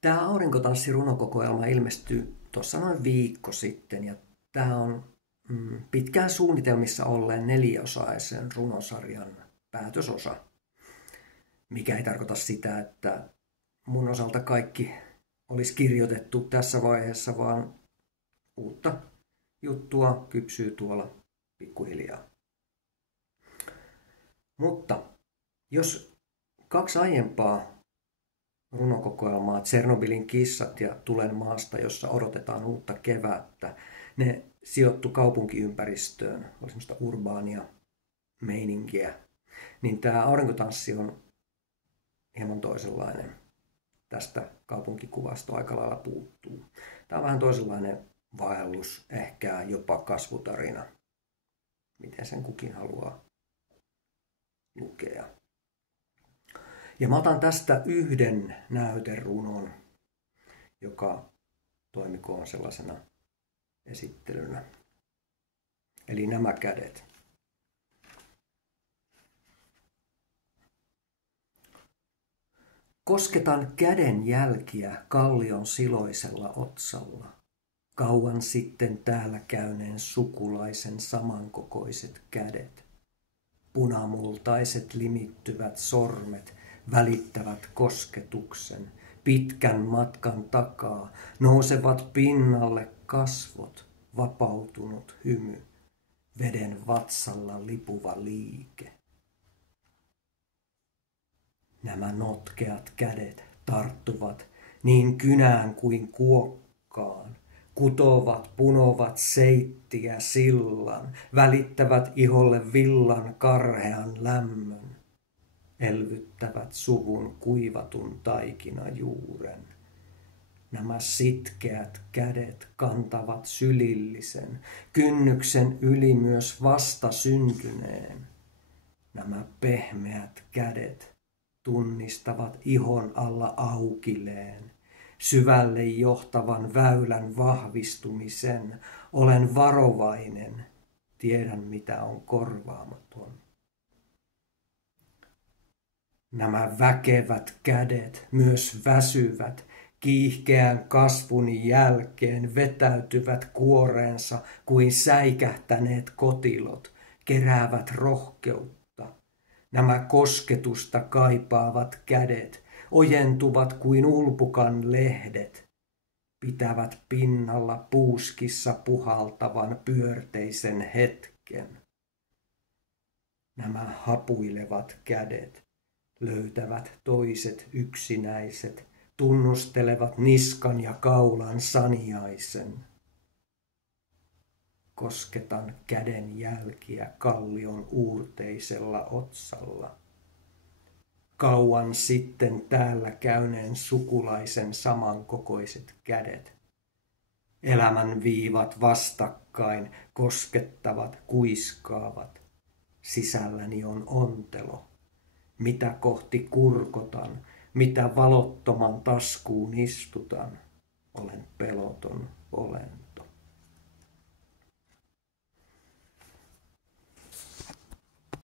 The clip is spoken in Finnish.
Tämä aurinkotanssirunokokoelma ilmestyi tuossa noin viikko sitten ja tämä on pitkään suunnitelmissa olleen 4-osaisen runosarjan päätösosa, mikä ei tarkoita sitä, että mun osalta kaikki olisi kirjoitettu tässä vaiheessa, vaan uutta juttua kypsyy tuolla pikkuhiljaa. Mutta jos 2 aiempaa runokokoelmaa, Tsernobylin kissat ja Tulen maasta, jossa odotetaan uutta kevättä, ne sijoittu kaupunkiympäristöön, oli semmoista urbaania meininkiä, niin tämä aurinkotanssi on hieman toisenlainen. Tästä kaupunkikuvasto aika lailla puuttuu. Tämä on vähän toisenlainen vaellus, ehkä jopa kasvutarina, miten sen kukin haluaa lukea. Ja mä otan tästä yhden näyterunon, joka toimikoon sellaisena esittelynä. Eli Nämä kädet. Kosketan käden jälkiä kallion siloisella otsalla. Kauan sitten täällä käyneen sukulaisen samankokoiset kädet. Punamultaiset limittyvät sormet välittävät kosketuksen. Pitkän matkan takaa nousevat pinnalle kasvot, vapautunut hymy, veden vatsalla lipuva liike. Nämä notkeat kädet tarttuvat niin kynään kuin kuokkaan, kutovat, punovat seittiä sillan, välittävät iholle villan karhean lämmön, elvyttävät suvun kuivatun taikinajuuren. Nämä sitkeät kädet kantavat sylillisen, kynnyksen yli myös vasta syntyneen. Nämä pehmeät kädet tunnistavat ihon alla aukileen, syvälle johtavan väylän vahvistumisen. Olen varovainen, tiedän mitä on korvaamaton. Nämä väkevät kädet myös väsyvät, kiihkeän kasvun jälkeen vetäytyvät kuoreensa kuin säikähtäneet kotilot, keräävät rohkeutta. Nämä kosketusta kaipaavat kädet ojentuvat kuin ulpukan lehdet, pitävät pinnalla puuskissa puhaltavan pyörteisen hetken. Nämä hapuilevat kädet löytävät toiset yksinäiset, tunnustelevat niskan ja kaulan saniaisen. Kosketan käden jälkiä kallion uurteisella otsalla. Kauan sitten täällä käyneen sukulaisen samankokoiset kädet. Elämän viivat vastakkain koskettavat, kuiskaavat. Sisälläni on ontelo. Mitä kohti kurkotan, mitä valottoman taskuun istutan. Olen peloton, olen.